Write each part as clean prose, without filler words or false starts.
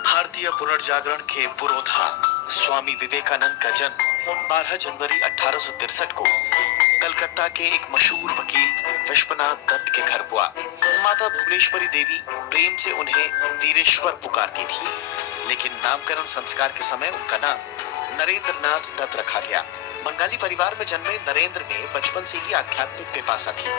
भारतीय पुनर्जागरण के पुरोधा स्वामी विवेकानंद का जन्म 12 जनवरी 1863 को कलकत्ता के एक मशहूर वकील विश्वनाथ दत्त के घर हुआ। माता भुवनेश्वरी देवी प्रेम से उन्हें वीरेश्वर पुकारती थी, लेकिन नामकरण संस्कार के समय उनका नाम नरेंद्र नाथ दत्त रखा गया। बंगाली परिवार में जन्मे नरेंद्र में बचपन से ही आध्यात्मिक पिपासा थी।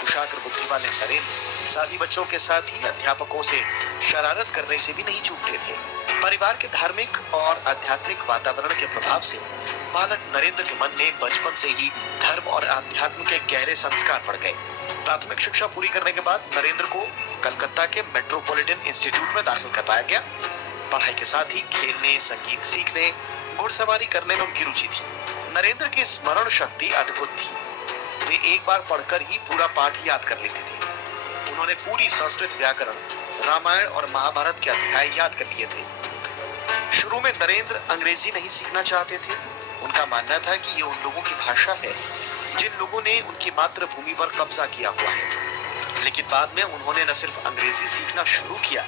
कुशाग्र बुद्धि वाले नरेंद्र साथी बच्चों के साथ ही अध्यापकों से शरारत करने से भी नहीं चूकते थे। परिवार के धार्मिक और आध्यात्मिक वातावरण के प्रभाव से बालक नरेंद्र के मन में बचपन से ही धर्म और आध्यात्म के गहरे संस्कार पड़ गए। प्राथमिक शिक्षा पूरी करने के बाद नरेंद्र को कलकत्ता के मेट्रोपॉलिटन इंस्टीट्यूट में दाखिल करवाया गया। पढ़ाई के साथ ही खेलने, संगीत सीखने, घुड़सवारी करने में उनकी रुचि थी। नरेंद्र की स्मरण शक्ति अद्भुत थी। वे एक बार पढ़कर ही पूरा पाठ याद कर लेते थे। उन्होंने पूरी संस्कृत व्याकरण, रामायण और महाभारत के अध्याय याद कर लिए थे। शुरू में नरेंद्र अंग्रेजी नहीं सीखना चाहते थे। उनका मानना था कि ये उन लोगों की भाषा है जिन लोगों ने उनकी मातृभूमि पर कब्जा किया हुआ है। लेकिन बाद में उन्होंने न सिर्फ अंग्रेजी सीखना शुरू किया,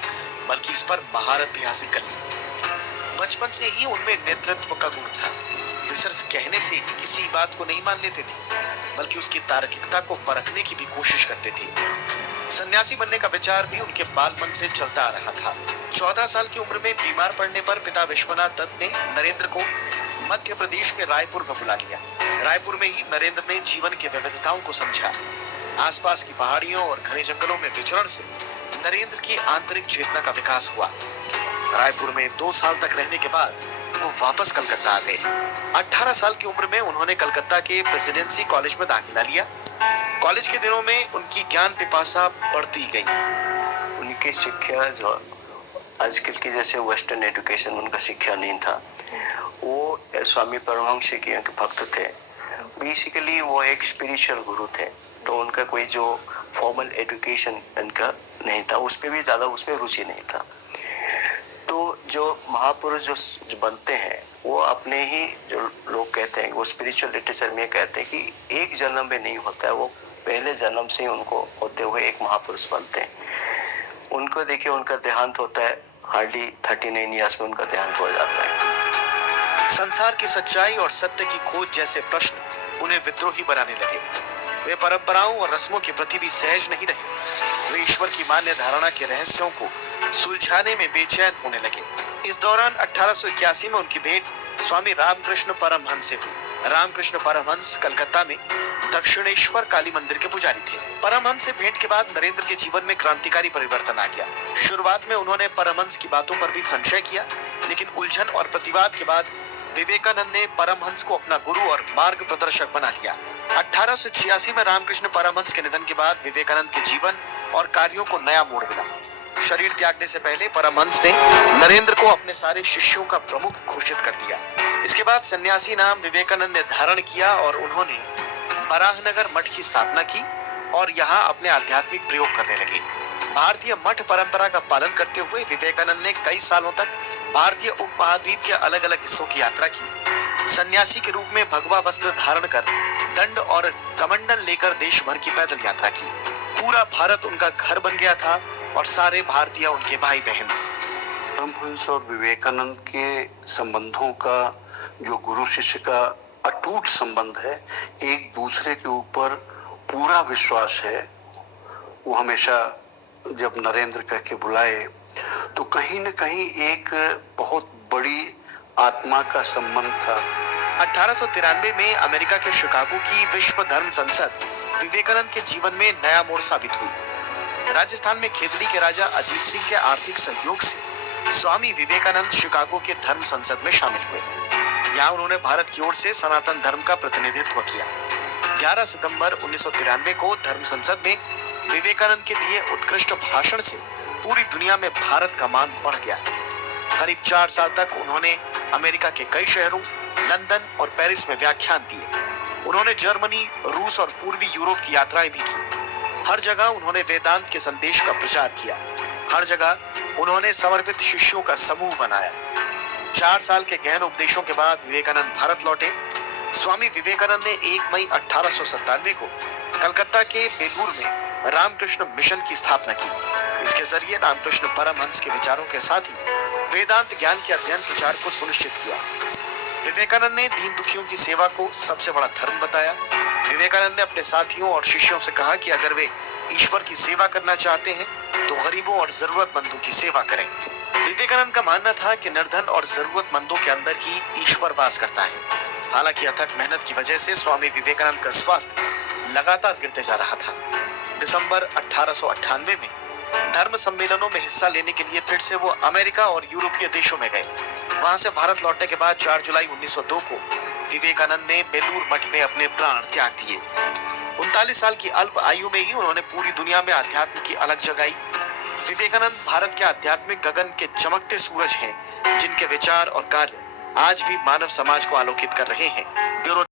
बल्कि इस पर महारत भी हासिल कर ली। बचपन से ही उनमें नेतृत्व का गुण था। वे सिर्फ कहने से ही किसी बात को नहीं मान लेते थे, बल्कि उसकी तार्किकता को परखने की भी कोशिश करते थे। सन्यासी बनने का विचार भी उनके बाल मन से चलता आ रहा था। 14 साल की उम्र में बीमार पड़ने पर पिता विश्वनाथ दत्त ने नरेंद्र को मध्य प्रदेश के रायपुर में बुला लिया। रायपुर में ही नरेंद्र ने जीवन के विविधताओं को समझा। आसपास की पहाड़ियों और घने जंगलों में विचरण से नरेंद्र की आंतरिक चेतना का विकास हुआ। रायपुर में 2 साल तक रहने के बाद वो वापस कलकत्ता आ गए। 18 साल की उम्र में उन्होंने कलकत्ता के प्रेसिडेंसी कॉलेज में दाखिला लिया। कॉलेज के दिनों में उनकी ज्ञान पिपासा बढ़ती गई। उनकी शिक्षा जो आजकल की जैसे वेस्टर्न एजुकेशन उनका शिक्षा नहीं था। वो स्वामी परमहंस के भक्त थे। बेसिकली वो एक स्पिरिचुअल गुरु थे, तो उनका कोई जो फॉर्मल एजुकेशन इनका नहीं था, उस पर भी ज़्यादा उसमें रुचि नहीं था। तो जो महापुरुष जो बनते हैं वो अपने ही जो लोग कहते हैं, वो स्पिरिचुअल लिटरेचर में कहते हैं कि एक जन्म में नहीं होता है, वो पहले जन्म से ही उनको होते हुए एक महापुरुष बनते हैं। उनको देखिए, उनका देहांत होता है हार्डली 39 ईयर्स में उनका देहांत हो जाता है। संसार की सच्चाई और सत्य की खोज जैसे प्रश्न उन्हें विद्रोही बनाने लगे। वे परंपराओं और रस्मों के प्रति भी सहज नहीं रहे। वे ईश्वर की मान्य धारणा के रहस्यों को सुलझाने में बेचैन होने लगे। इस दौरान 1881 में उनकी भेंट स्वामी रामकृष्ण परमहंस से हुई। रामकृष्ण परमहंस कलकत्ता में दक्षिणेश्वर काली मंदिर के पुजारी थे। परमहंस से भेंट के बाद नरेंद्र के जीवन में क्रांतिकारी परिवर्तन आ गया। शुरुआत में उन्होंने परमहंस की बातों पर भी संशय किया, लेकिन उलझन और प्रतिवाद के बाद विवेकानंद ने परमहंस को अपना गुरु और मार्ग प्रदर्शक बना लिया। 1886 में रामकृष्ण परमहंस के निधन के बाद विवेकानंद के जीवन और कार्यों को नया मोड़ मिला। शरीर त्यागने से पहले परमहंस ने नरेंद्र को अपने सारे शिष्यों का प्रमुख घोषित कर दिया। इसके बाद सन्यासी नाम विवेकानंद ने धारण किया और उन्होंने बराहनगर मठ की स्थापना की और यहाँ अपने आध्यात्मिक प्रयोग करने लगे। भारतीय मठ परंपरा का पालन करते हुए विवेकानंद ने कई सालों तक भारतीय उपमहाद्वीप के अलग अलग हिस्सों की यात्रा की। सन्यासी के रूप में भगवा वस्त्र धारण कर दंड और कमंडल लेकर देश भर की पैदल यात्रा की। पूरा भारत उनका घर बन गया था और सारे भारतीय उनके भाई बहन। परमहंस और विवेकानंद के संबंधों का, जो गुरु शिष्य का अटूट संबंध है, एक दूसरे के ऊपर पूरा विश्वास है। वो हमेशा जब नरेंद्र कह के बुलाए तो कहीं न कहीं एक बहुत बड़ी आत्मा का संबंध था। 1893 में अमेरिका के शिकागो की विश्व धर्म संसद विवेकानंद के जीवन में नया मोड़ साबित हुई। राजस्थान में खेतड़ी के राजा अजीत सिंह के आर्थिक सहयोग से स्वामी विवेकानंद शिकागो के धर्म संसद में शामिल हुए। यहाँ उन्होंने भारत की ओर से सनातन धर्म का प्रतिनिधित्व किया। 11 सितंबर 1993 को धर्म संसद में विवेकानंद के दिए उत्कृष्ट भाषण से पूरी दुनिया में भारत का मान बढ़ गया। करीब 4 साल तक उन्होंने अमेरिका के कई शहरों, लंदन और पेरिस में व्याख्यान दिए। उन्होंने जर्मनी, रूस और पूर्वी यूरोप की यात्राएं भी की। हर जगह उन्होंने वेदांत के संदेश का प्रचार किया। हर जगह उन्होंने समर्पित शिष्यों का समूह बनाया। 4 साल के गहन उपदेशों के बाद विवेकानंद भारत लौटे। स्वामी विवेकानंद ने 1 मई 1897 को कलकत्ता के बेलूर में रामकृष्ण मिशन की स्थापना की। इसके जरिए रामकृष्ण परमहंस के विचारों के साथ ही वेदांत ज्ञान के अध्ययन प्रचार को सुनिश्चित किया। विवेकानंद ने दीन दुखियों की सेवा को सबसे बड़ा धर्म बताया। विवेकानंद ने अपने साथियों और शिष्यों से कहा कि अगर वे ईश्वर की सेवा करना चाहते हैं तो गरीबों और जरूरतमंदों की सेवा करें। विवेकानंद का मानना था कि निर्धन और जरूरतमंदों के अंदर ही ईश्वर वास करता है। हालांकि अथक मेहनत की वजह से स्वामी विवेकानंद का स्वास्थ्य लगातार गिरते जा रहा था। दिसंबर 1898 में धर्म सम्मेलनों में हिस्सा लेने के लिए फिर से वो अमेरिका और यूरोपीय देशों में गए। वहां से भारत लौटने के बाद 4 जुलाई 1902 को विवेकानंद ने बेलूर मठ में अपने प्राण त्याग दिए। 39 साल की अल्प आयु में ही उन्होंने पूरी दुनिया में अध्यात्म की अलग जगाई। विवेकानंद भारत के आध्यात्मिक गगन के चमकते सूरज हैं, जिनके विचार और कार्य आज भी मानव समाज को आलोकित कर रहे हैं। ब्यूरो